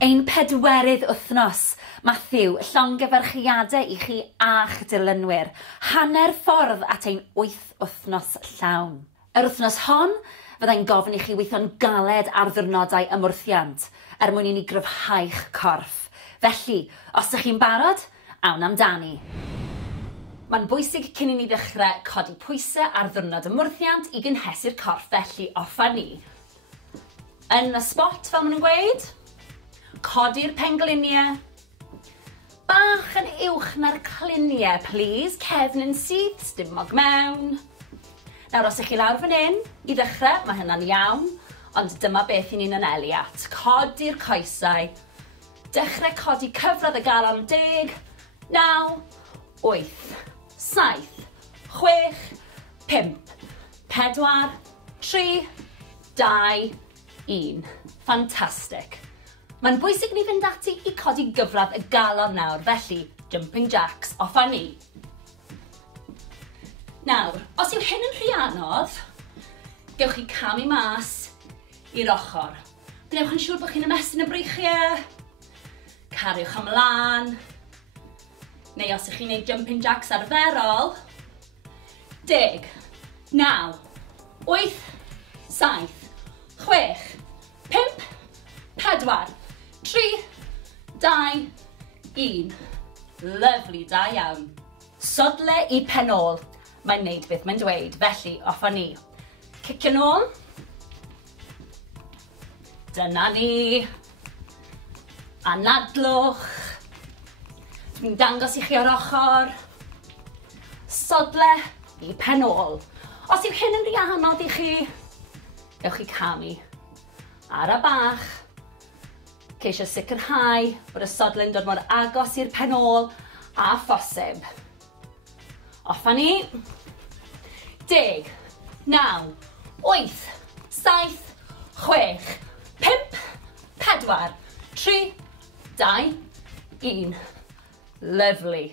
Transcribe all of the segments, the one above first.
Ein pedwerydd wythnos, Matthew, llongyfarchiadau i chi a'ch dilynwyr. Hanner ffordd at ein 8 wythnos llawn. Yr wythnos hon, fyddai'n gofyn i chi weithio'n galed ar ddiwrnodau ymwrthiant, mwyn i ni gryfhau'ch corff. Felly, os ydych chi'n barod, awn amdani. Mae'n bwysig cyn i ni ddechrau codi pwysau ar ddiwrnod ymwrthiant i gynhesu'r corff, felly offa ni. Yn y spot, fel maen nhw'n gweud, codi'r pengliniau. Bach yn uwch na'r cliniau, please. Cefn yn syth, stumog mewn. Nawr, os ych chi lawr fan hyn, i ddechrau, mae hynna'n iawn, ond dyma beth i ni'n anelu at. Codi'r coesau. Dechrau codi cyfradd y galon 10, 9, 8, 7, 6, 5, 4, 3, 2, 1. Fantastic. Mae'n bwysig ni fynd ati i codi gyfradd y galon nawr, felly jumping jacks offa ni. Nawr, os yw hyn yn rhy anodd, gewch chi camu mas i'r ochr. Gwnewch yn siŵr bod chi'n ymestyn y breichiau, cariwch ymlaen, neu os ych chi'n gwneud jumping jacks arferol, 10, 9, 8, 7, 6, 5, 4, 3, 2, 1. Lyfli, da iawn. Sodle i pen ôl. Mae'n wneud beth mae'n dweud, felly offa ni. Cicio nôl. Dyna ni. Anadlwch. Dwi'n dangos i chi o'r ochr. Sodle i pen ôl. Os yw hyn yn rhy anodd i chi, gewch chi camu ar y bach. Ceisio sicrhau bod y sodle'n dod mor agos i'r pen ôl a phosib. Offa ni. 10, 9, 8, 7, 6, 5, 4, 3, 2, 1. Lyfli.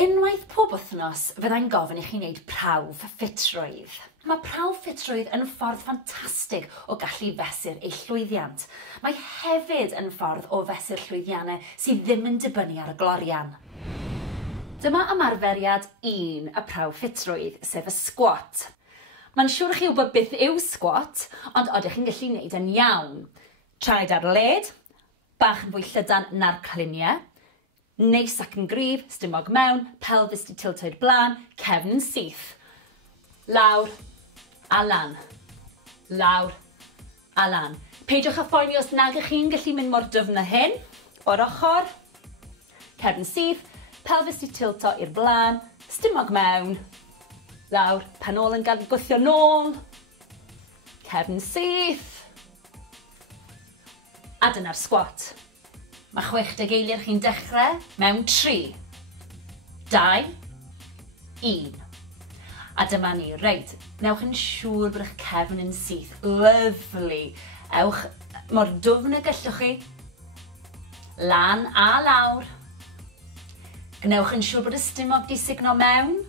Unwaith pob wythnos, fyddai'n gofyn i chi wneud prawf ffitrwydd. Mae prawf ffitrwydd yn ffordd ffantastig o gallu fesur eich llwyddiant. Mae hefyd yn ffordd o fesur llwyddiannau sydd ddim yn dibynnu ar y glorian. Dyma ymarferiad 1 y prawf ffitrwydd, sef y squat. Mae'n siŵr chi wybod beth yw squat, ond oeddech chi'n gallu wneud yn iawn. Traed ar led, bach yn fwy llydan na'r cliniau, neis ac yn gryf, stumog mewn, pelfis di tiltoed blaen, cefn yn syth. Lawr a lan. Lawr a lan. Peidiwch â phoeni os nag ych chi'n gallu mynd mor dyfn â hyn. O'r ochr, cefn syth, pelfis di tilto i'r blaen, stumog mewn. Lawr, pen ôl yn gadw gwythio nôl. Cefn syth. A dyna'r squat. Mae 60 eiliad chi'n dechrau mewn 3, 2, 1. A dyma ni, reit, newch yn siŵr bod eich cefn yn syth. Lyfli. Ewch mor dwfn y gallwch chi. Lan a lawr. Gnewch yn siŵr bod y stumog di signo mewn.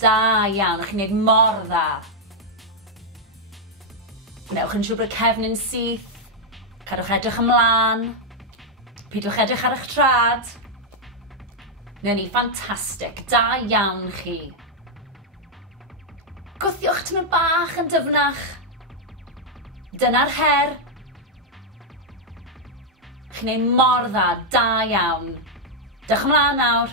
Da iawn, chi'n gwneud mor dda. Gnewch yn siŵr bod y cefn yn syth. Cadwch edrych ymlaen. Peidiwch edrych ar eich trad. Neu ni, ffantastig. Da iawn chi. Gwthiwch tymor bach yn dyfnach. Dyna'r her. Chi'n gwneud mor dda, da iawn. Dewch ymlaen nawr.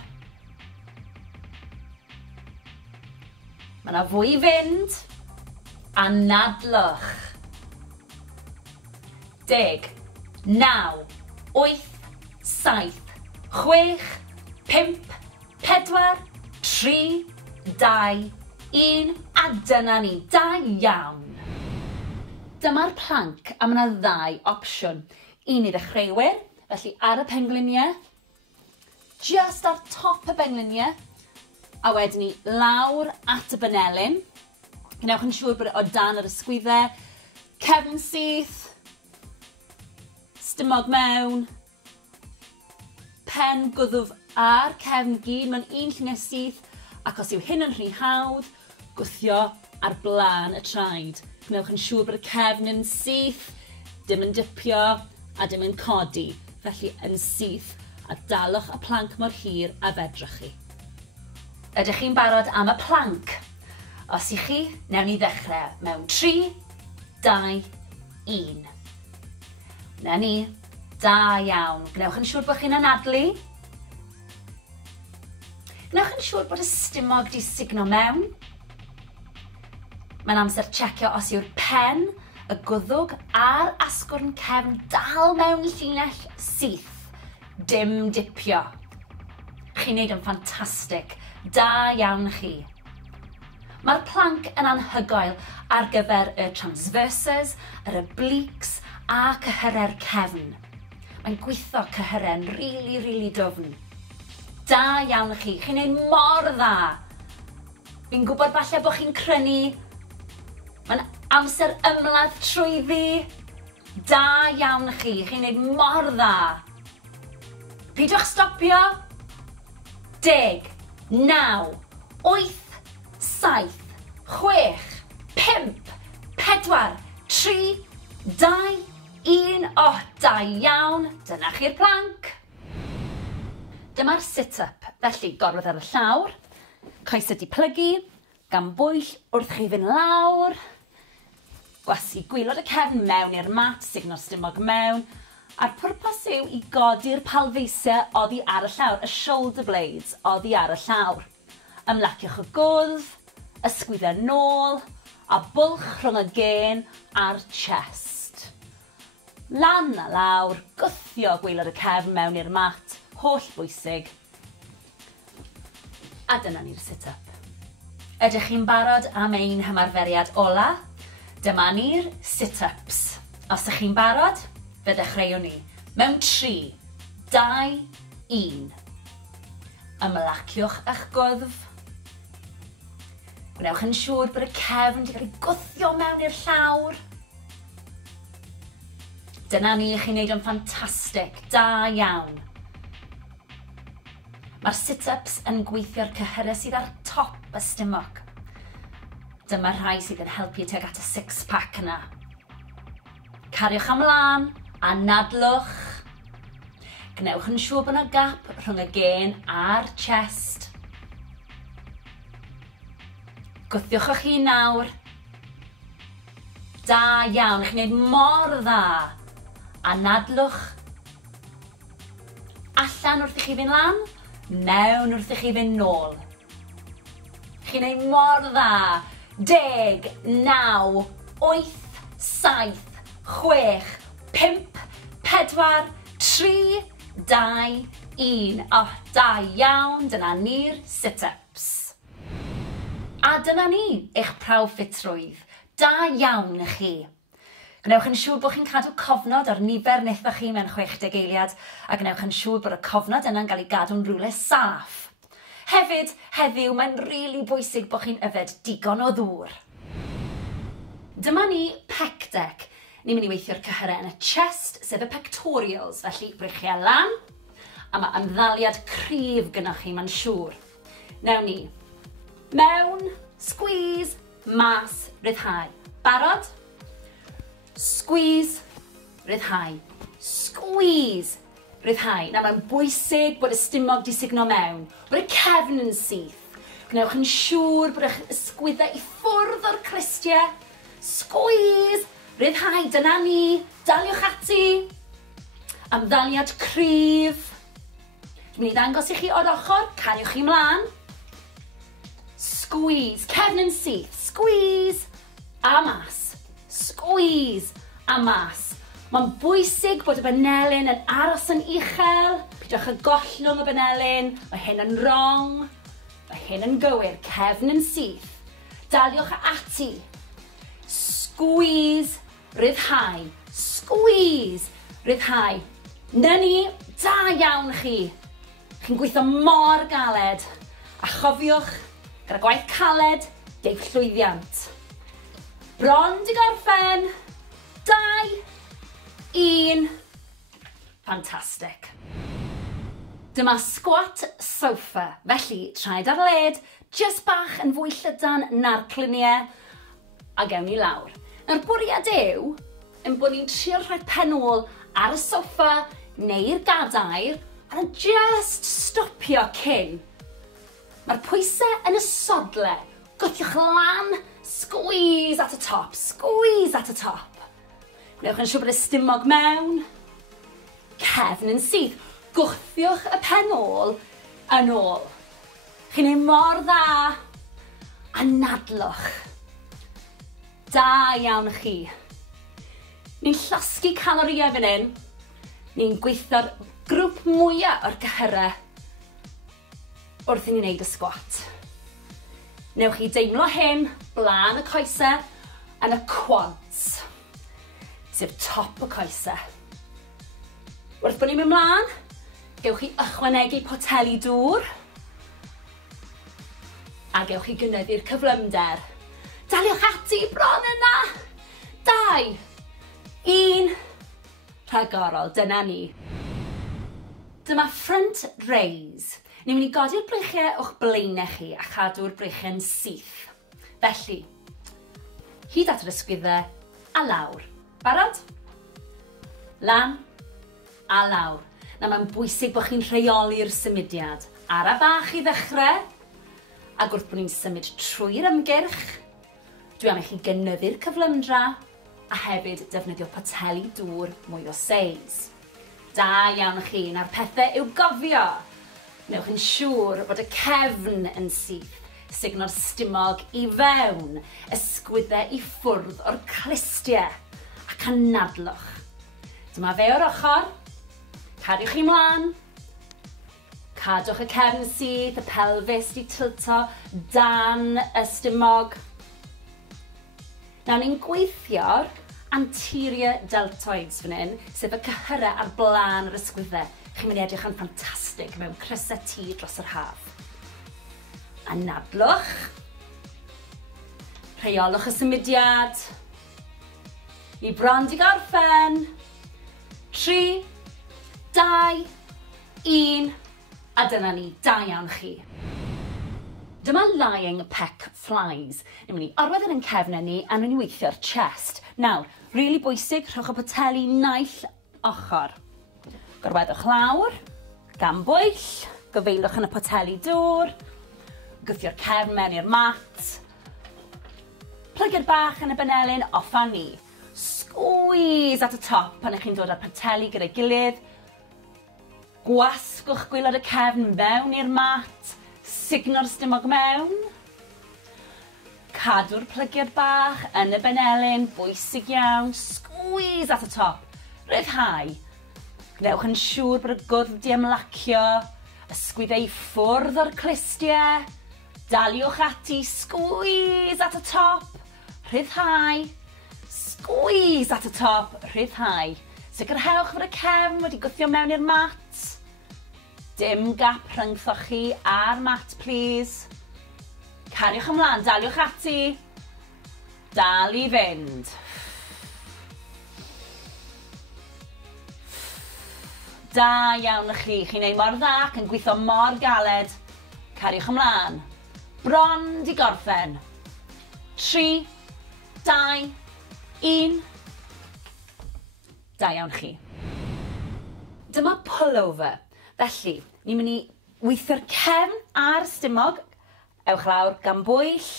Mae yna fwy i fynd. Anadlwch. 10, 9, 8, 7, 6, 5, 4, 3, 2, 1, a dyna ni, da iawn. Dyma'r planc a mae yna 2 opsiwn. Un i ddechreuwyr, felly ar y pengliniau, just ar top y pengliniau, a wedyn ni lawr at y banelyn. Gnewch yn siŵr bod o dan yr ysgwyddau, cefn syth, stumog mewn, pen gwddwf a'r cefn gyd mewn un llinell syth, ac os yw hyn yn rhy hawdd, gwthio ar blaen y traed. Gnewch yn siŵr bod y cefn yn syth, dim yn dipio, a dim yn codi, felly yn syth, a dalwch y planc mor hir a fedrwch chi. Ydych chi'n barod am y planc? Os i chi, newn ni ddechrau mewn 3, 2, 1. Na ni, da iawn. Gnewch yn siŵr bod chi'n anadlu. Gnewch yn siŵr bod y stumog di signo mewn. Mae'n amser checio os yw'r pen, y gwddwg a'r asgwrn cefn dal mewn llinell syth. Dim dipio. Chi'n neud yn ffantastig. Da iawn chi. Mae'r planc yn anhygoel ar gyfer y transverses, yr obliques a cyhyrau'r cefn. Mae'n gweithio cyhyrau'n rili dwfn. Da iawn chi, chi'n neud mor dda. Fi'n gwybod falle bod chi'n crynu. Mae'n amser ymladd trwyddi. Da iawn chi, chi'n neud mor dda. Peidiwch stopio. 10, 9, 8, 7, 6, 5, 4, 3, 2, 1. O, da iawn. Dyna chi'r planc. Dyma'r sit-up, felly gorwedd ar y llawr, coesau di plygu, gan bwyll wrth chi fynd lawr, gwasu gwylod y cefn mewn i'r mat, signo stumog mewn, a'r pwrpas yw i godi'r palfeisiau oddi ar y llawr, y shoulder blades oddi ar y llawr. Ymlaciwch y gwddf, ysgwyddau nôl, a bwlch rhwng y gen a'r chest. Lan a lawr, gwthio gwylod y cefn mewn i'r mat, holl bwysig. A dyna ni'r sit-up. Ydych chi'n barod am ein hymarferiad ola? Dyma ni'r sit-ups. Os ydych chi'n barod, fe ddechreuwn ni. Mewn 3, 2, 1. Ymlaciwch eich gwddf. Gwnewch yn siŵr bod y cefn wedi cael ei gwthio mewn i'r llawr. Dyna ni, chi'n neud yn ffantastig, da iawn. Mae'r sit-ups yn gweithio'r cyhyrau sydd ar top y stumog. Dyma rhai sydd yn helpu tuag at y six-pack yna. Cariwch ymlaen, anadlwch. Gnewch yn siŵr bod yna gap rhwng y gen a'r chest. Gwthiwch eich hun nawr. Da iawn, chi'n gwneud mor dda. Anadlwch. Allan wrth i chi fynd lan, mewn wrth i chi fynd nôl. Chi'n gwneud mor dda. 10, 9, 8, 7, 6, 5, 4, 3, 2, 1. O, da iawn, dyna ni'r sit-ups. A dyna ni, eich prawf ffitrwydd. Da iawn i chi. Gnewch yn siŵr bod chi'n cadw cofnod o'r nifer wnaethoch chi mewn 60 eiliad, a gnewch yn siŵr bod y cofnod yna'n cael ei gadw'n rhywle saff. Hefyd, heddiw, mae'n rili bwysig bod chi'n yfed digon o ddŵr. Dyma ni pec deck. Ni'n mynd i weithio'r cyhyrau yn y chest, sef y pectorials, felly brychiau lan, a mae ymddaliad cryf gynnwch chi, mae'n siŵr. Newn ni. Mewn, squeeze, mas, ryddhau. Barod? Squeeze, ryddhau. Squeeze, ryddhau. Na, mae'n bwysig bod y stumog di signo mewn, bod y cefn yn syth. Gnewch yn siŵr bod eich ysgwyddau i ffwrdd o'r cristiau. Squeeze, ryddhau, dyna ni. Daliwch ati. Ymddaliad cryf. Dwi'n mynd i ddangos i chi o'r ochr, cariwch chi mlaen. Squeeze, cefn yn syth. Squeeze, a mas. Squeeze, a mas. Mae'n bwysig bod y banelyn yn aros yn uchel. Pidwch y gollwng y banelyn. Mae hyn yn wrong. Mae hyn yn gywir. Cefn yn syth. Daliwch ati. Squeeze, ryddhau. Squeeze, ryddhau. Na ni, da iawn chi. Chi'n gweithio mor galed. A chofiwch, gyda gwaith caled, deich llwyddiant. Bron di gorffen. 2, 1. Fantastic. Dyma squat sofa, felly traed ar led, just bach yn fwy llydan na'r cluniau, a gewn ni lawr. Nawr bwriad yw, yn bod ni'n trio rhoi pen ôl ar y soffa neu'r gadair a just stopio cyn. Mae'r pwysau yn y sodle. Gwthiwch lan, squeeze at y top, squeeze at y top. Gwnewch yn siŵr bod y stumog mewn, cefn yn syth. Gwthiwch y pen ôl yn ôl. Chi'n ei mor dda a nadlwch. Da iawn chi. Ni'n llosgu calorïau fan hyn. Ni'n gweithio'r grŵp mwyaf o'r gyhyrau wrth i ni wneud y sgwat. Newch chi deimlo hyn blaen y coesau yn y quads, sef top y coesau. Wrth bod ni'n mynd mlaen, gewch chi ychwanegu poteli dŵr a gewch chi gynyddu'r cyflymder. Daliwch ati bron yna. 2, 1, rhagorol, dyna ni. Dyma front raise. Ni'n mynd i godi'r breichiau o'ch blaenau chi a chadw'r breichiau'n syth. Felly, hyd at yr ysgwyddau a lawr. Barod? Lan a lawr. Na mae'n bwysig bod chi'n rheoli'r symudiad. Ara bach i ddechrau, ac wrth bod ni'n symud trwy'r ymgyrch, dwi am i chi gynyddu'r cyflymdra a hefyd defnyddio poteli dŵr mwy o seis. Da iawn chi, na'r pethau i'w gofio. Newch yn siŵr bod y cefn yn syth, sugno'r stumog i fewn, ysgwyddau i ffwrdd o'r clistiau ac anadlwch. Dyma fe o'r ochr, cadiwch chi mlaen, cadwch y cefn syth, y pelfis di tilto dan y stumog. Nawr ni'n gweithio'r anterior deltoids fan hyn, sef y cyhyrau ar blaen yr ysgwyddau. Chi'n mynd i edrych yn ffantastig mewn crysau tŷ dros yr haf. Anadlwch. Rheolwch y symudiad. I bron di gorffen. 3, 2, 1. A dyna ni, da iawn chi. Dyma lying pec flies. Ni'n mynd i orwedd yn cefnau ni a ni'n weithio'r chest. Nawr, rili bwysig, rhowch y poteli naill ochr. Gorweddwch lawr, gan bwyll, gyfeilwch yn y poteli dŵr, gwthio'r cefn mewn i'r mat, plygio'r bach yn y benelyn, offa ni. Squeeze at y top pan ych chi'n dod â'r poteli gyda'i gilydd. Gwasgwch gwylod y cefn mewn i'r mat, sugno'r stumog mewn. Cadw'r plygiad bach yn y benelyn, bwysig iawn, squeeze at y top, ryddhau. Gnewch yn siŵr bod y gwrdd di ymlacio, ysgwyddau i ffwrdd o'r clistiau, daliwch ati, squeeze at y top, rhyddhau, squeeze at y top, rhyddhau. Sicrhewch fod y cefn wedi gwthio mewn i'r mat. Dim gap rhyngthoch chi ar mat, please. Cariwch ymlaen, daliwch ati, dal i fynd. Da iawn chi, chi'n ei mor dda ac yn gweithio mor galed. Cariwch ymlaen. Bron di gorffen. 3, 2, 1. Da iawn chi. Dyma pullover. Felly, ni'n mynd i weithio'r cefn a'r stumog. Ewch lawr gan bwyll.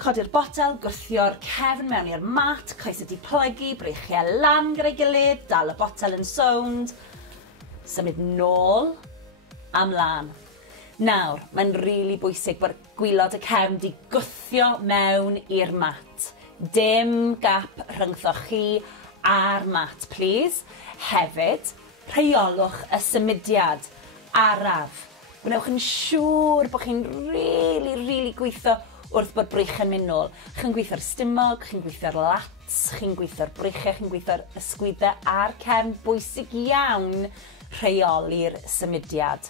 Codi'r botel, gwthio'r cefn mewn i'r mat, coesau di plygu, breichiau lan gyda'i gilydd, dal y botel yn sownd. Symud nôl a mlaen. Nawr, mae'n rili bwysig bod gwylod y cefn di gwthio mewn i'r mat. Dim gap rhyngthoch chi a'r mat, please. Hefyd, rheolwch y symudiad araf. Gwnewch yn siŵr bod chi'n rili gweithio wrth bod breichiau'n mynd nôl. Chi'n gweithio'r stumog, chi'n gweithio'r lats, chi'n gweithio'r breichiau, chi'n gweithio'r ysgwyddau a'r cefn. Bwysig iawn rheoli'r symudiad.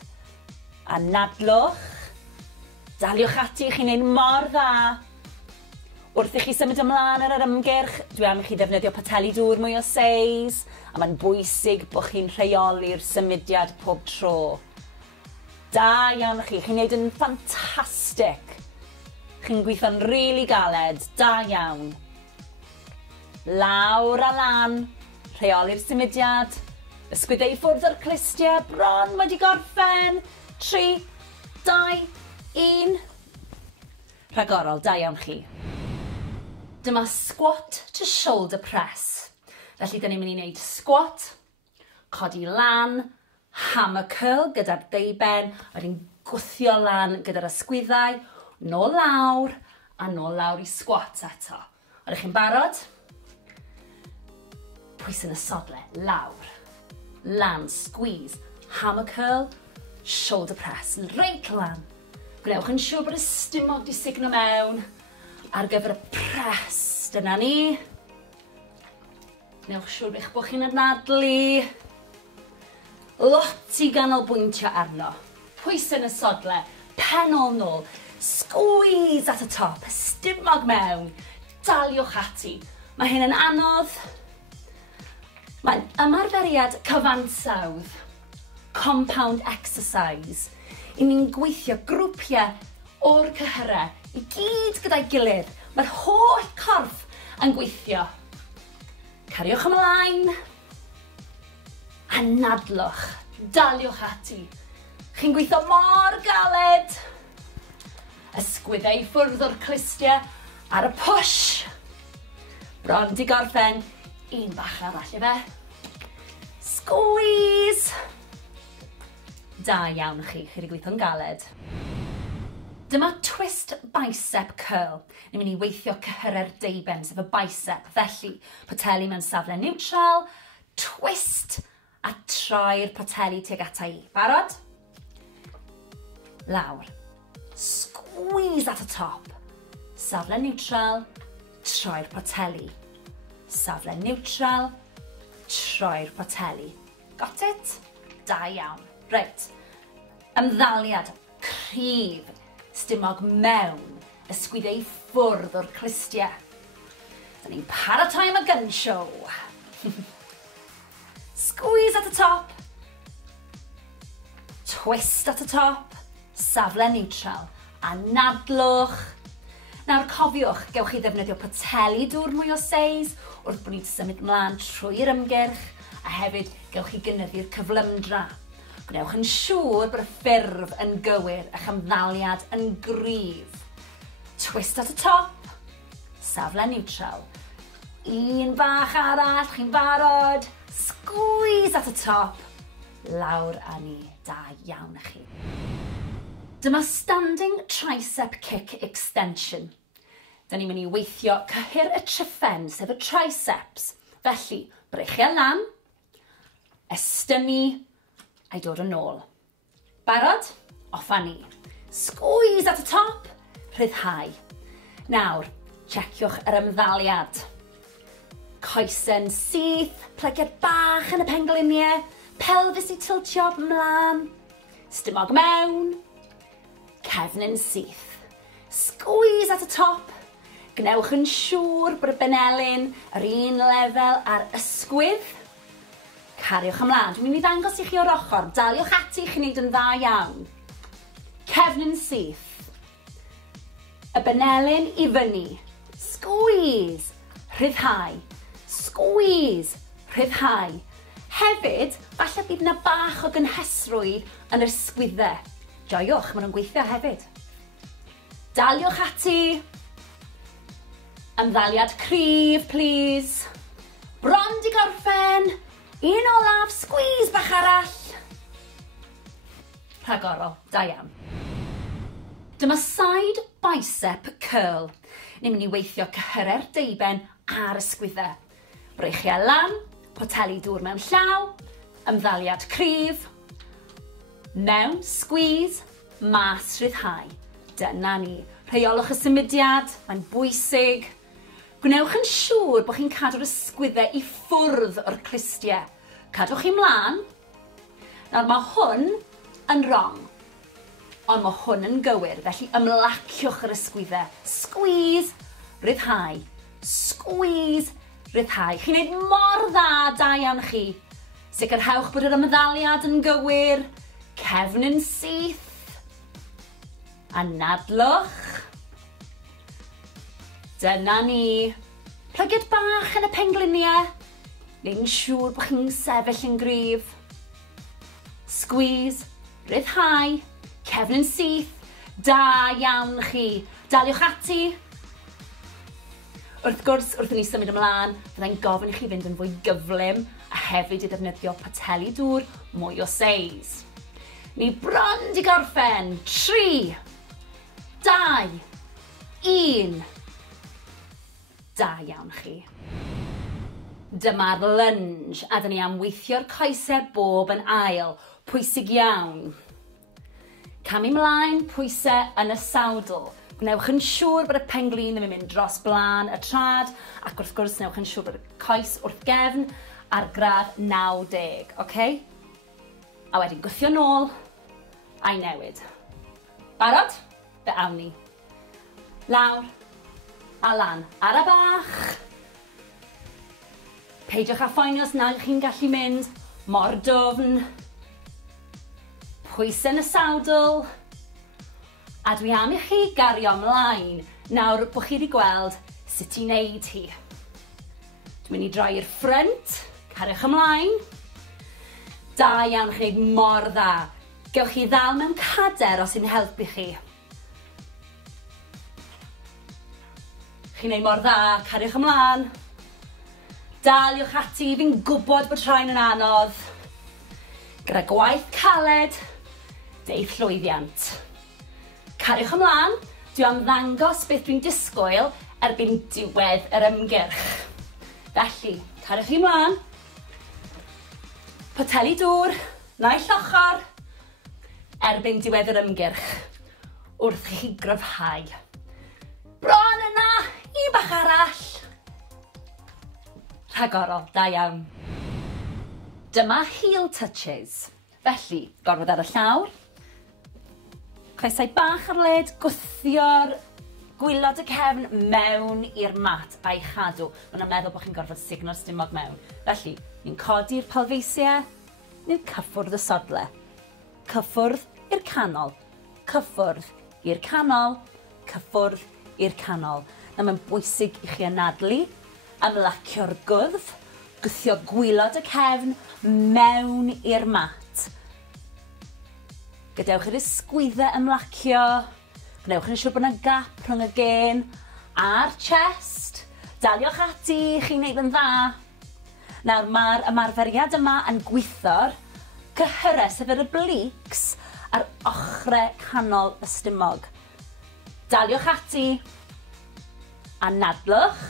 Anadlwch, daliwch ati, chi'n ein mor dda. Wrth i chi symud ymlaen ar yr ymgyrch, dwi am i chi ddefnyddio poteli dŵr mwy o seis, a mae'n bwysig bod chi'n rheoli'r symudiad pob tro. Da iawn chi, chi'n neud yn ffantastig. Chi'n gweithio'n rili galed, da iawn. lawr a lan, rheoli'r symudiad, ysgwydau ffwrdd o'r clistiau, bron wedi gorffen, 3, 2, 1. Rhagorol, da iawn chi. Dyma squat to shoulder press. Felly, dyn ni'n mynd i wneud squat, codi lan, hammer curl gyda'r deuben, wedyn gwthio lan gyda'r ysgwyddau, nôl lawr, a nôl lawr i squat eto. Oeddech chi'n barod? Pwys yn y sodle, lawr, lan, squeeze, hammer curl, shoulder press, reit lan. Gwnewch yn siŵr bod y stumog di signo mewn ar gyfer y press. Dyna ni. Gwnewch siŵr bod chi'n anadlu. Lot i ganolbwyntio arno. Pwys yn y sodle, pen ôl nôl, squeeze at y top, stumog mewn, daliwch ati. Mae hyn yn anodd. Mae'n ymarferiad cyfansawdd, compound exercise. I ni'n gweithio grwpiau o'r cyhyrau i gyd gyda'i gilydd. Mae'r holl corff yn gweithio. Cariwch ymlaen. Anadlwch, daliwch ati. Chi'n gweithio mor galed. Ysgwyddau ffwrdd o'r clistiau ar y push. Bron di gorffen. Un bach arall i fe. Squeeze. Da iawn chi wedi gweithio'n galed. Dyma twist bicep curl. Ni'n mynd i weithio cyhyrau'r deuben, sef y bicep. Felly, poteli mewn safle neutral, twist, a troi'r poteli tuag ata i. Barod? Lawr. Squeeze at y top. Safle neutral, troi'r poteli. Safle neutral, troi'r poteli. Got it? Da iawn. Reit. Ymddaliad cryf, stumog mewn, ysgwydau ffwrdd o'r clistiau. Da ni'n paratoi am y gun show. Squeeze at the top. Twist at the top. Safle neutral. Anadlwch. Nawr cofiwch, gewch chi ddefnyddio poteli dŵr mwy o seis wrth bod ni'n symud mlaen trwy'r ymgyrch, a hefyd gewch chi gynyddu'r cyflymdra. Gwnewch yn siŵr bod y ffurf yn gywir a'ch ymddaliad yn gryf. Twist at y top, safle neutral. Un bach arall, chi'n barod. Squeeze at y top, lawr a ni. Da iawn i chi. Dyma standing tricep kick extension. Da ni'n mynd i weithio cyhyr y tryffen, sef y triceps. Felly, breichio lan, estynnu, a'i dod yn ôl. Barod? Offa ni. Squeeze at y top, rhyddhau. Nawr, checiwch yr ymddaliad. Coesen syth, plygiad bach yn y pengliniau, pelfis i tiltio mlaen, stumog mewn, cefn yn syth. Squeeze at y top. Gnewch yn siŵr bod y benelyn yr un lefel ar ysgwydd. Cariwch ymlaen. Dwi'n mynd i ddangos i chi o'r ochr. Daliwch ati, chi'n neud yn dda iawn. Cefn yn syth. Y benelyn i fyny. Squeeze. Rhyddhau. Squeeze. Rhyddhau. Hefyd, falle bydd yna bach o gynhesrwydd yn yr ysgwyddau. Joiwch, maen nhw'n gweithio hefyd. Daliwch ati. Ymddaliad cryf, please. Bron di gorffen. Un olaf, squeeze bach arall. Rhagorol, da iawn. Dyma side bicep curl. Ni'n mynd i weithio cyhyrau'r deuben a'r ysgwyddau. Breichio lan, poteli dŵr mewn llaw, ymddaliad cryf, mewn, squeeze, mas rhyddhau. Dyna ni. Rheolwch y symudiad, mae'n bwysig. Gwnewch yn siŵr bod chi'n cadw'r ysgwyddau i ffwrdd o'r clistiau. Cadwch chi mlaen. Nawr mae hwn yn wrong, ond mae hwn yn gywir, felly ymlaciwch yr ysgwyddau. Squeeze, rhyddhau. Squeeze, rhyddhau. Chi'n neud mor dda, da iawn chi. Sicrhewch bod yr ymddaliad yn gywir. Cefn yn syth. Anadlwch. Dyna ni. Plygiad bach yn y pengliniau, neu'n siŵr bod chi'n sefyll yn gryf. Squeeze, ryddhau, cefn yn syth, da iawn chi. Daliwch ati. Wrth gwrs, wrth i ni symud ymlaen, byddai'n gofyn i chi fynd yn fwy gyflym a hefyd i ddefnyddio pateli dŵr mwy o seis. Ni bron di gorffen. 3, 2, 1. Da iawn chi. Dyma'r lunge, a dyn ni am weithio'r coesau bob yn ail. Pwysig iawn. Camu mlaen, pwysau yn y sawdl. Gnewch yn siŵr bod y penglin ddim yn mynd dros blaen y trad, ac wrth gwrs gnewch yn siŵr bod y coes wrth gefn ar gradd 90, okay? A wedyn gwthio nôl a'i newid. Barod? Fe awn ni. Lawr a lan ar y bach. Peidiwch â phoeni os nad chi'n gallu mynd mor dwfn. Pwysau yn y sawdl. A dwi am i chi gario ymlaen nawr bod chi wedi gweld sut i wneud hi. Dwi'n mynd i droi i'r ffrynt, cariwch ymlaen. Da iawn chi wneud mor dda. Gewch chi ddal mewn cader os sy'n helpu chi. Chi'n gwneud mor dda, cariwch ymlaen. Daliwch ati, fi'n gwybod bod rhain yn anodd. Gyda gwaith caled, deuth llwyddiant. Cariwch ymlaen, dwi am ddangos beth dwi'n disgwyl erbyn diwedd yr ymgyrch. Felly, cariwch chi ymlaen. Poteli dŵr, naill ochr, erbyn diwedd yr ymgyrch, wrth i chi gryfhau. Bron yna, un bach arall. Rhagorol, da iawn. Dyma heel touches. Felly, gorfod ar y llawr. Coesau bach ar led, gwthio'r gwylod y cefn mewn i'r mat a'i chadw. Mae'n meddwl bod chi'n gorfod signo'r stumog mewn. Felly, ni'n codi'r pelfeisiau neu'r cyffwrdd y sodle. Cyffwrdd i'r canol. Cyffwrdd i'r canol. Cyffwrdd i'r canol. Na mae'n bwysig i chi anadlu, ymlacio'r gwddf, gwthio gwylod y cefn mewn i'r mat. Gadewch i'r ysgwyddau ymlacio, gnewch yn siŵr bod yna gap rhwng y gen a'r chest. Daliwch ati, chi'n gwneud yn dda. Nawr mae'r ymarferiad yma yn gweithio'r cyhyrau, sef yr obliques ar ochrau canol y stumog. Daliwch ati, anadlwch.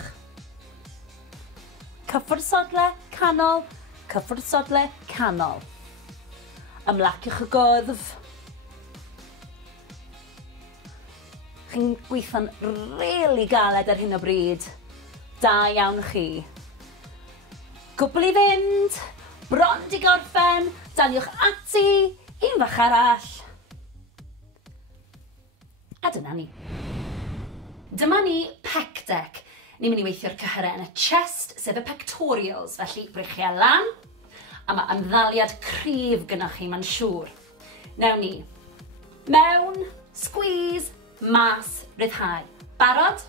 Cyffwrdd sodle, canol, cyffwrdd sodle, canol. Ymlaciwch y gwddf. Chi'n gweithio'n rili galed ar hyn o bryd. Da iawn chi. Gwbl i fynd, bron di gorffen, daliwch ati, un fach arall. A dyna ni. Dyma ni pec deck. Ni'n mynd i weithio'r cyhyrau yn y chest, sef y pectorials, felly brychiau lan, a mae ymddaliad cryf gynnwch chi, mae'n siŵr. Newn ni. Mewn, squeeze, mas, ryddhau. Barod?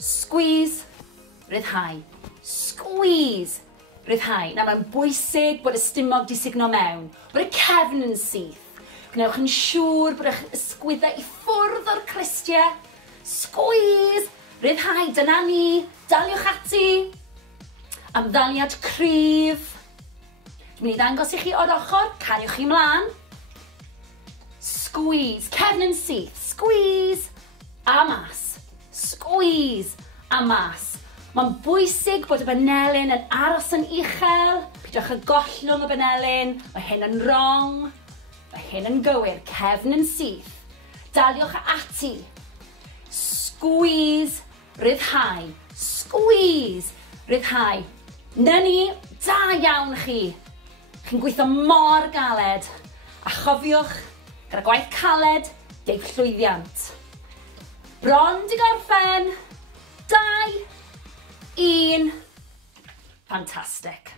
Squeeze, ryddhau. Squeeze, ryddhau. Na mae'n bwysig bod y stumog di signo mewn, bod y cefn yn syth. Gnewch yn siŵr bod eich ysgwyddau i ffwrdd o'r clistiau. Squeeze, ryddhau, dyna ni, daliwch ati. Ymddaliad cryf. Dwi'n mynd i ddangos i chi o'r ochr, cariwch chi mlaen. Squeeze, cefn yn syth, squeeze, a mas. Squeeze, a mas. Mae'n bwysig bod y benelyn yn aros yn uchel. Pidwch y gollwng y benelyn, mae hyn yn wrong. Mae hyn yn gywir, cefn yn syth. Daliwch ati. Squeeze, ryddhau. Squeeze, ryddhau. Na ni, da iawn chi. Chi'n gweithio mor galed. A chofiwch, gyda gwaith caled, deuth llwyddiant. Bron di gorffen. 2, 1. Fantastic.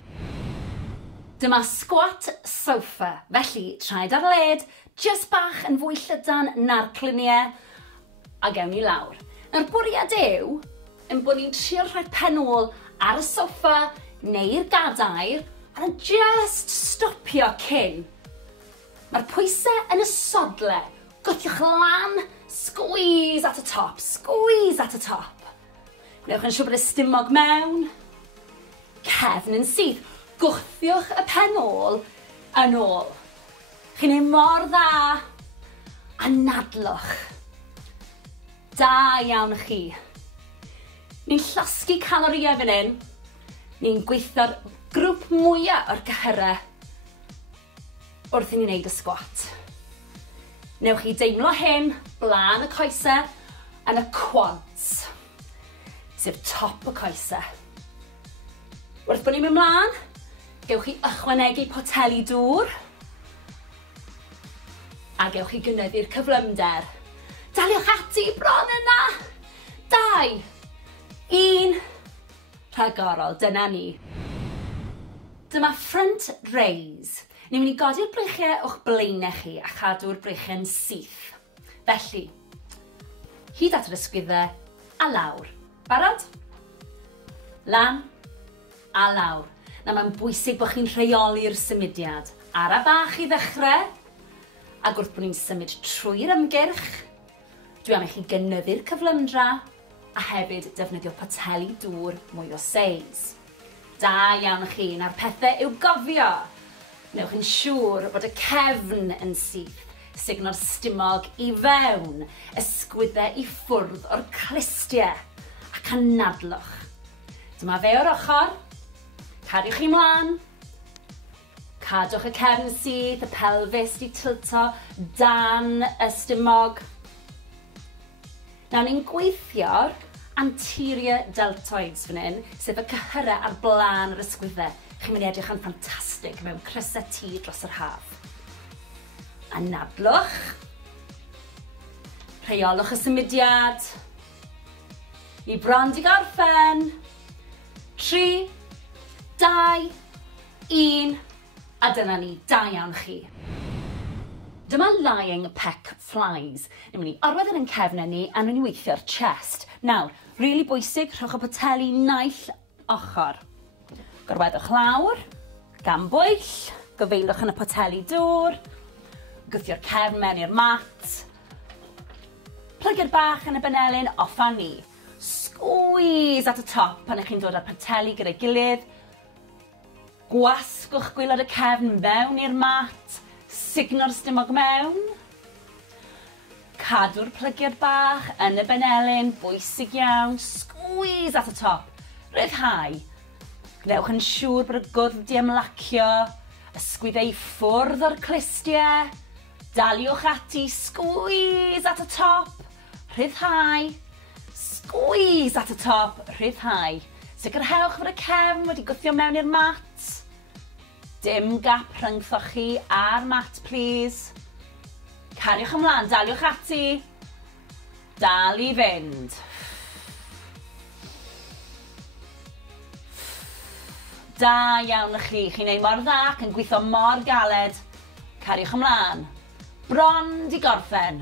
Dyma squat sofa. Felly, traed ar led, just bach yn fwy llydan na'r cluniau, a gewn ni lawr. Nawr bwriad yw, yn bod ni'n trio rhoi pen ôl ar y soffa neu'r gadair a just stopio cyn. Mae'r pwysau yn y sodle. Gwthiwch lan, squeeze at y top, squeeze at y top. Gwnewch yn siŵr bod y stumog mewn. Cefn yn syth. Gwthiwch y pen ôl yn ôl. Chi'n ei mor dda. A nadlwch. Da iawn chi. Ni'n llosgu calorïau fan hyn. Ni'n gweithio'r grŵp mwyaf o'r gyhyrau wrth i ni wneud y sgwat. Newch chi deimlo hyn blaen y coesau yn y quads, sef top y coesau. Wrth bod ni'n mynd mlaen, gewch chi ychwanegu poteli dŵr a gewch chi gynyddu'r cyflymder. Daliwch ati bron yna. 2, 1, rhagorol, dyna ni. Dyma front raise. Ni'n mynd i godi'r breichiau o'ch blaenau chi a chadw'r breichiau'n syth. Felly, hyd at yr ysgwyddau a lawr. Barod? Lan a lawr. Na mae'n bwysig bod chi'n rheoli'r symudiad. Ara bach i ddechrau, ac wrth bod ni'n symud trwy'r ymgyrch, dwi am i chi gynyddu'r cyflymdra a hefyd defnyddio poteli dŵr mwy o seis. Da iawn chi, na'r pethau i'w gofio. Newch yn siŵr bod y cefn yn syth, sugno'r stumog i fewn, ysgwyddau i ffwrdd o'r clistiau, ac anadlwch. Dyma fe o'r ochr, cadiwch chi mlaen, cadwch y cefn syth, y pelfis di tilto dan y stumog. Nawr ni'n gweithio'r anterior deltoids fan hyn, sef y cyhyrau ar blaen yr ysgwyddau. Chi'n mynd i edrych yn ffantastig mewn crysau tŷ dros yr haf. Anadlwch. Rheolwch y symudiad. I bron di gorffen. 3, 2, 1. A dyna ni, da iawn chi. Dyma lying pec flies. Ni'n mynd i orwedd yn cefnau ni a ni'n weithio'r chest. Nawr, rili bwysig, rhowch y poteli naill ochr. Gorwedwch lawr, gan bwyll, gyfeilwch yn y poteli dŵr, gwthio'r cefn mewn i'r mat, plygio'r bach yn y benelyn offa ni. Squeeze at y top pan ych chi'n dod â'r poteli gyda'i gilydd. Gwasgwch gwylod y cefn mewn i'r mat, sugno'r stumog mewn. Cadw'r plygio'r bach yn y benelyn, bwysig iawn, squeeze at y top, ryddhau. Gnewch yn siŵr bod y gwddf di ymlacio, ysgwyddau i ffwrdd o'r clistiau, daliwch ati, squeeze at y top, rhyddhau, squeeze at y top, rhyddhau. Sicrhewch fod y cefn wedi gwthio mewn i'r mat. Dim gap rhyngthoch chi a'r mat, please. Cariwch ymlaen, daliwch ati, dal i fynd. Da iawn chi, chi'n ei mor dda ac yn gweithio mor galed. Cariwch ymlaen. Bron di gorffen.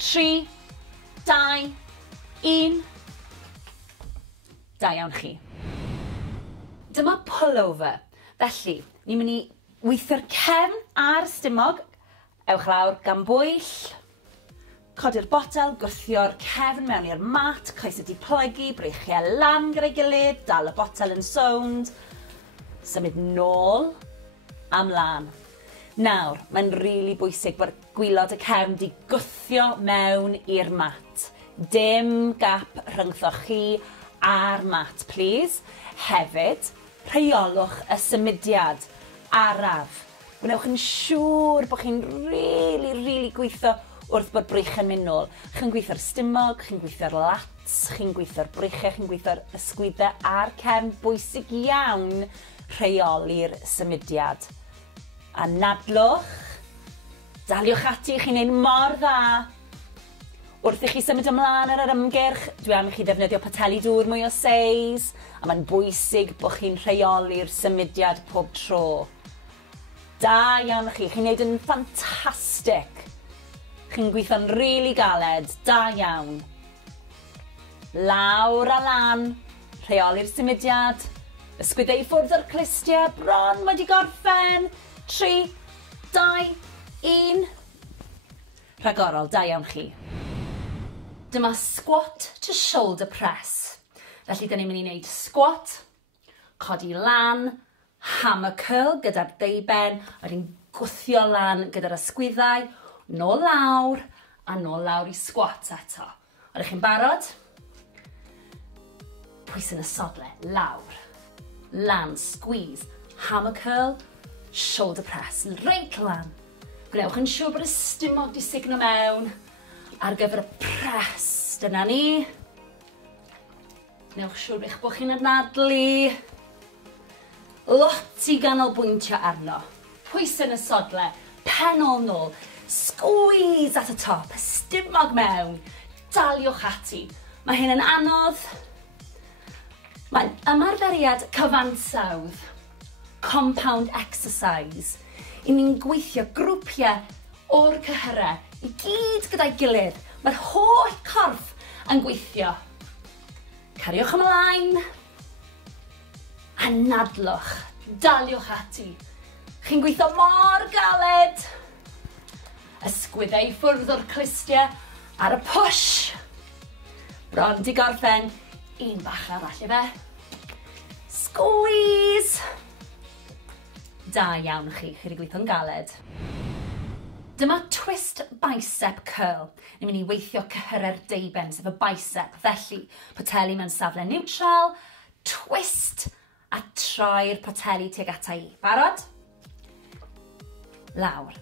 3, 2, 1. Da iawn chi. Dyma pullover. Felly, ni'n mynd i weithio'r cefn a'r stumog. Ewch lawr gan bwyll. Codi'r botel, gwthio'r cefn mewn i'r mat, coesau di plygu, breichiau lan gyda'i gilydd, dal y botel yn sownd. Symud nôl a mlaen. Nawr, mae'n rili bwysig bod gwylod y cefn di gwthio mewn i'r mat. Dim gap rhyngthoch chi a'r mat, please. Hefyd, rheolwch y symudiad araf. Gwnewch yn siŵr bod chi'n rili gweithio wrth bod brych yn mynd nôl. Chi'n gweithio'r stumog, chi'n gweithio'r lats, chi'n gweithio'r breichiau, chi'n gweithio'r ysgwyddau a'r cefn. Bwysig iawn rheoli'r symudiad. Anadlwch, daliwch ati, chi'n ein mor dda. Wrth i chi symud ymlaen ar yr ymgyrch, dwi am i chi ddefnyddio poteli dŵr mwy o seis, a mae'n bwysig bod chi'n rheoli'r symudiad pob tro. Da iawn chi, chi'n neud yn ffantastig. Chi'n gweithio'n rili galed, da iawn. lawr a lan, rheoli'r symudiad, ysgwydau i ffwrdd o'r clistiau, bron wedi gorffen, 3, 2, 1. Rhagorol, da iawn chi. Dyma squat to shoulder press. Felly, dyn ni'n mynd i wneud squat, codi lan, hammer curl gyda'r deuben, a wedyn gwthio lan gyda'r ysgwyddau, nôl lawr, a nôl lawr i squat eto. Ydych chi'n barod? Pwys yn y sodle, lawr, lan, squeeze, hammer curl, shoulder press, reit lan. Gwnewch yn siŵr bod y stumog di signo mewn ar gyfer y press. Dyna ni. Gwnewch siŵr eich bod chi'n anadlu. Lot i ganolbwyntio arno. Pwys yn y sodle, pen ôl nôl, squeeze at y top, stumog mewn, daliwch ati. Mae hyn yn anodd. Mae'n ymarferiad cyfansawdd, compound exercise. I ni'n gweithio grwpiau o'r cyhyrau i gyd gyda'i gilydd. Mae'r holl corff yn gweithio. Cariwch ymlaen. Anadlwch. Daliwch ati. Chi'n gweithio mor galed. Ysgwyddau i ffwrdd o'r clistiau ar y push. Bron di gorffen. Un bach arall i fe. Squeeze. Da iawn chi wedi gweithio'n galed. Dyma twist bicep curl. Ni'n mynd i weithio cyhyrau'r deuben, sef y bicep. Felly, poteli mewn safle neutral, twist a troi'r poteli tuag ata i. Barod? Lawr.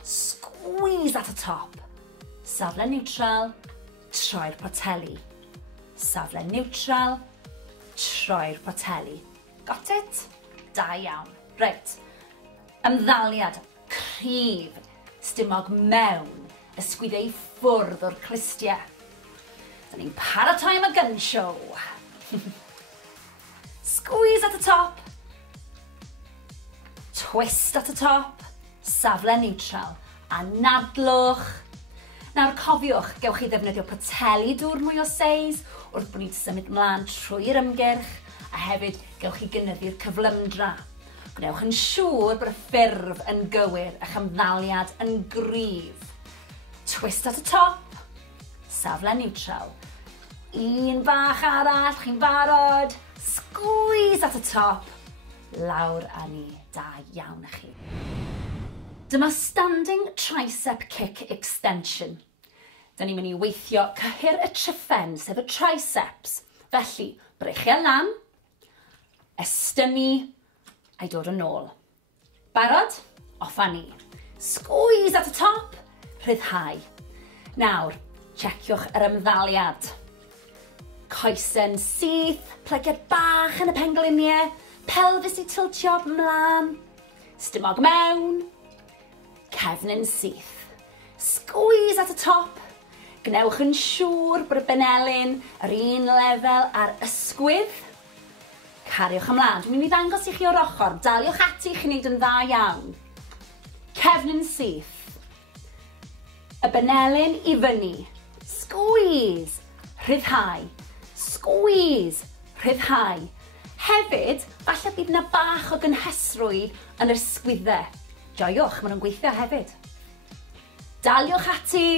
Squeeze at y top. Safle neutral, troi'r poteli. Safle neutral, troi'r poteli. Got it? Da iawn. Reit. Ymddaliad, cryf, stumog mewn, ysgwyddau i ffwrdd o'r clistiau. Da ni'n paratoi am y gun show. Squeeze at the top. Twist at the top. Safle neutral. Anadlwch. Nawr cofiwch, gewch chi ddefnyddio poteli dŵr mwy o seis wrth bod ni'n symud mlaen trwy'r ymgyrch, a hefyd gewch chi gynyddu'r cyflymdra. Gwnewch yn siŵr bod y ffurf yn gywir, eich ymddaliad yn gryf. Twist at y top, safle neutral. Un bach arall, chi'n barod. Squeeze at y top, lawr a ni. Da iawn i chi. Dyma standing tricep kick extension. Da ni'n mynd i weithio cyhyr y tryffen, sef y triceps. Felly, brechiau lan, estynnu, a'i dod yn ôl. Barod? Off a ni. Squeeze at y top, rhyddhau. Nawr, checiwch yr ymddaliad. Coesen syth, plygiad bach yn y pengliniau, pelfis i tiltio mlaen, stumog mewn, cefnyn syth. Squeeze at y top. Gnewch yn siŵr bod y benelyn yr un lefel ar ysgwydd. Cariwch ymlaen. Dwi'n mynd i ddangos i chi o'r ochr. Daliwch ati chi'n neud yn dda iawn. Cefnyn syth. Y benelyn i fyny. Squeeze. Rhyddhau. Squeeze. Rhyddhau. Hefyd, falle bydd yna bach o gynhesrwydd yn yr ysgwyddau. Joiwch, maen nhw'n gweithio hefyd. Daliwch ati.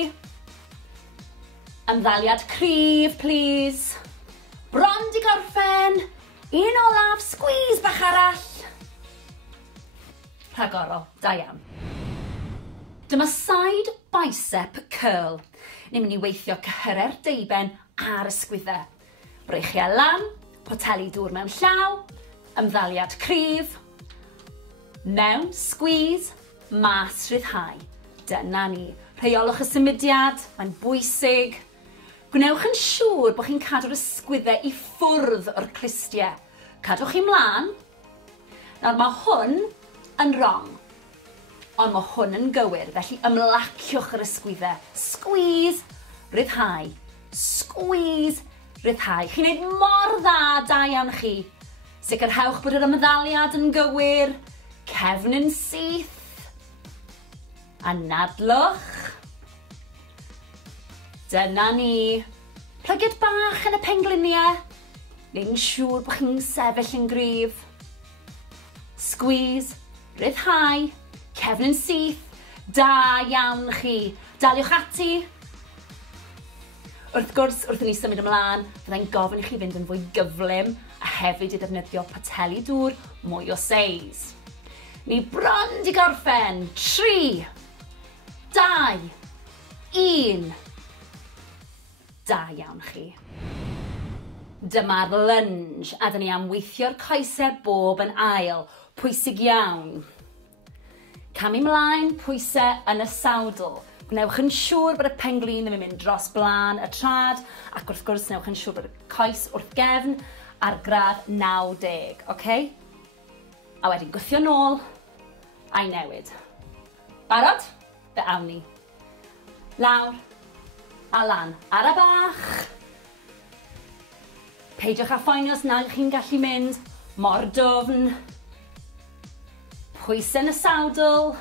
Ymddaliad cryf, please. Bron di gorffen. Un olaf, squeeze bach arall. Rhagorol, da iawn. Dyma side bicep curl. Ni'n mynd i weithio cyhyrau'r deuben a'r ysgwyddau. Brechiau lan, poteli dŵr mewn llaw, ymddaliad cryf, mewn, squeeze, mas rhyddhau. Dyna ni. Rheolwch y symudiad, mae'n bwysig. Gwnewch yn siŵr bod chi'n cadw'r ysgwyddau i ffwrdd o'r clistiau. Cadwch chi mlaen. Nawr mae hwn yn wrong, ond mae hwn yn gywir, felly ymlaciwch yr ysgwyddau. Squeeze, rhyddhau. Squeeze, rhyddhau. Chi'n neud mor dda, da iawn chi. Sicrhewch bod yr ymddaliad yn gywir. Cefnyn syth. Anadlwch. Dyna ni. Plygiad bach yn y pengliniau. Neu'n siŵr bod chi'n sefyll yn gryf. Squeeze, ryddhau, cefn yn syth. Da iawn chi. Daliwch ati. Wrth gwrs, wrth i ni symud ymlaen, fyddai'n gofyn i chi fynd yn fwy gyflym a hefyd i ddefnyddio pateli dŵr mwy o seis. Ni bron di gorffen. 3, 2, 1. Da iawn chi. Dyma'r lunge a dyn ni am weithio'r coesau bob yn ail. Pwysig iawn. Camu mlaen, pwysau yn y sawdl. Gnewch yn siŵr bod y penglin yn mynd dros blaen y trad ac wrth gwrs gnewch yn siŵr bod y coes wrth gefn ar gradd 90, okay? A wedyn gwthio nôl a'i newid. Barod? Fe awn ni. Lawr a lan ar y bach. Peidiwch â phoeni os nad chi'n gallu mynd mor dwfn. Pwysau yn y sawdl.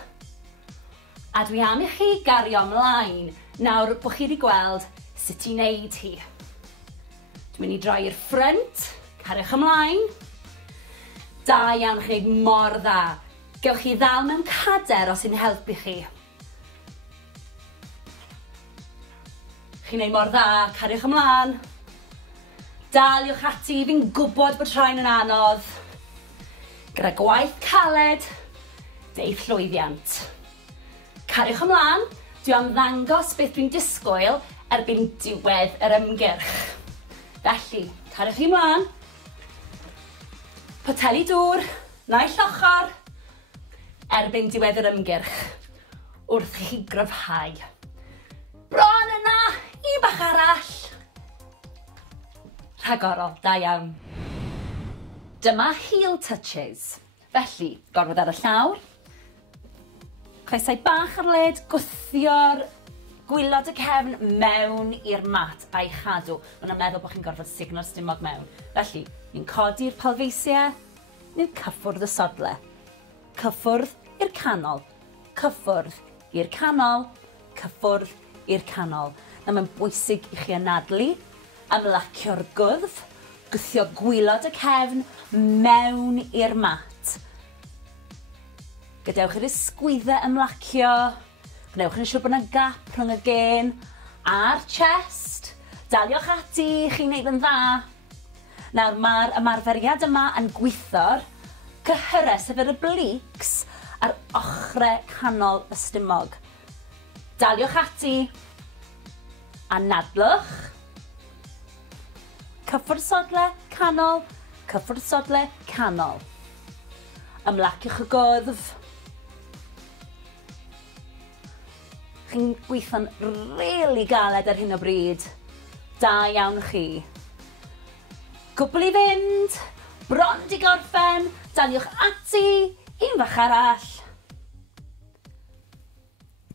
A dwi am i chi gario ymlaen nawr bod chi wedi gweld sut i wneud hi. Dwi'n mynd i droi i'r ffrynt, cariwch ymlaen. Da iawn chi, mor dda. Gewch chi ddal mewn cader os sy'n helpu chi. Chi'n neud mor dda, cariwch ymlaen. Daliwch ati, fi'n gwybod bod rhain yn anodd. Gyda gwaith caled, deuth llwyddiant. Cariwch ymlaen, dwi am ddangos beth dwi'n disgwyl erbyn diwedd yr ymgyrch. Felly, cariwch chi ymlaen. Poteli dŵr, naill ochr, erbyn diwedd yr ymgyrch. Wrth i chi gryfhau. Bron yna, un bach arall. Rhagorol, da iawn. Dyma heel touches. Felly, gorfod ar y llawr. Coesau bach ar led, gwthio'r gwylod y cefn mewn i'r mat a'i chadw. Mae'n meddwl bod chi'n gorfod signo'r stumog mewn. Felly, ni'n codi'r palfeisiau neu'r cyffwrdd y sodle. Cyffwrdd i'r canol. Cyffwrdd i'r canol. Cyffwrdd i'r canol. Na mae'n bwysig i chi anadlu, ymlacio'r gwddf, gwthio gwylod y cefn mewn i'r mat. Gadewch i'r ysgwyddau ymlacio. Gwnewch yn siŵr bod yna gap rhwng y gen a'r chest. Daliwch ati, chi'n neud yn dda. Nawr, mae'r ymarferiad yma yn gweithio'r cyhyrau, sef yr obliques ar ochrau canol y stumog. Daliwch ati. Anadlwch. Cyffwrdd sodle, canol. Cyffwrdd sodle, canol. Ymlaciwch y gwddf. Chi'n gweithio'n rili galed ar hyn o bryd. Da iawn chi. Cwbl i fynd. Bron di gorffen. Daliwch ati. Un fach arall.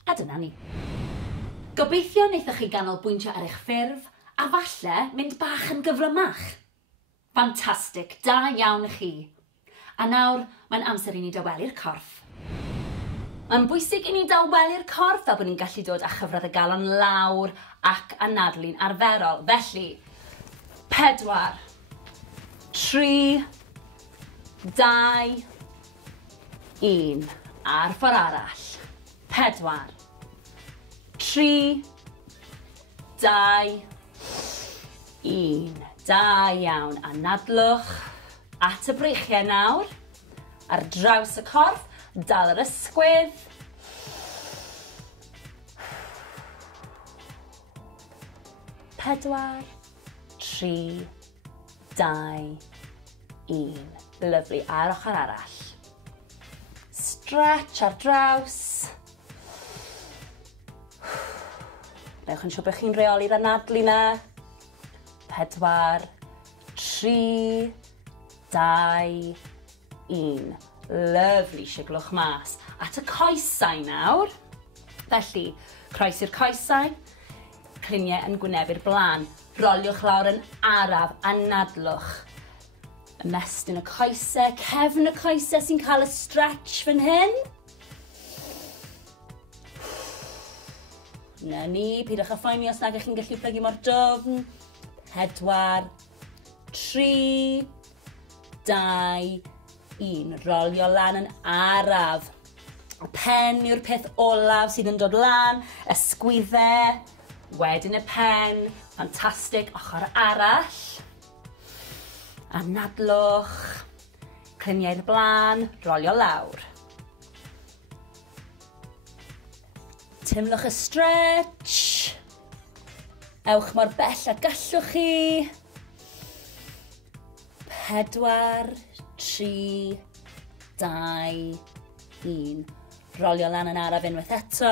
A dyna ni. Gobeithio wnaethoch chi ganolbwyntio ar eich ffurf a falle mynd bach yn gyflymach. Ffantastig, da iawn chi. A nawr, mae'n amser i ni dawelu'r corff. Mae'n bwysig i ni dawelu'r corff fel bod ni'n gallu dod â chyfradd y galon lawr ac anadlu'n arferol. Felly, 4, 3, 2, 1. Ar ffordd arall. 4, 3, 2, 1. Da iawn. Anadlwch at y breichiau nawr. Ar draws y corff. Dal yr ysgwydd. 4, 3, 2, 1. Lyfli, ar ochr arall. Stretch ar draws. Newch yn siŵr bod chi'n reoli'r anadlu na. 4, 3, 2, 1. Lyfli, siglwch mas. At y coesau nawr. Felly, croes i'r coesau. Cliniau yn gwynebu'r blaen. Roliwch lawr yn araf, anadlwch. Ymestyn y coesau, cefn y coesau sy'n cael y stretch fan hyn. Na ni, pidwch â phoeni os nag ych chi'n gallu plygu mor dwfn. 4, 3, 2, 1. Rolio lan yn araf. Y pen yw'r peth olaf sydd yn dod lan, ysgwyddau, wedyn y pen, ffantastig, ochr arall. Anadlwch, cliniau'r blaen, rolio lawr. Timlwch y stretch. Ewch mor bell a gallwch chi. 4, 3, 2, 1. Rolio lan yn araf unwaith eto.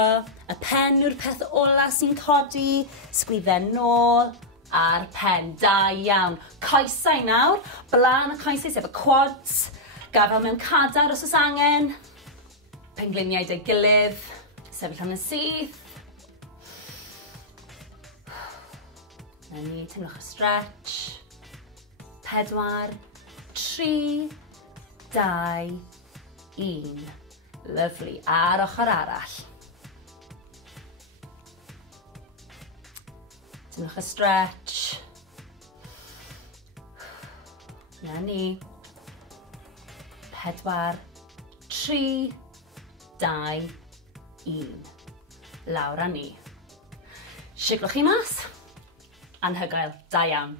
Y pen yw'r peth ola sy'n codi. Sgwyddau nôl a'r pen. Da iawn. Coesau nawr. Blaen y coesau sef y quads. Gafel mewn cadar os oes angen. Pengliniau dy gilydd. Sefyll yn y syth. Na ni, timlwch y stretch. 4, 3, 2, 1. Lyfli. Ar ochr arall. Timlwch y stretch. Na ni. 4, 3, 2, 1. Lawr â ni. Siglwch chi mas. Anhygoel. Da iawn.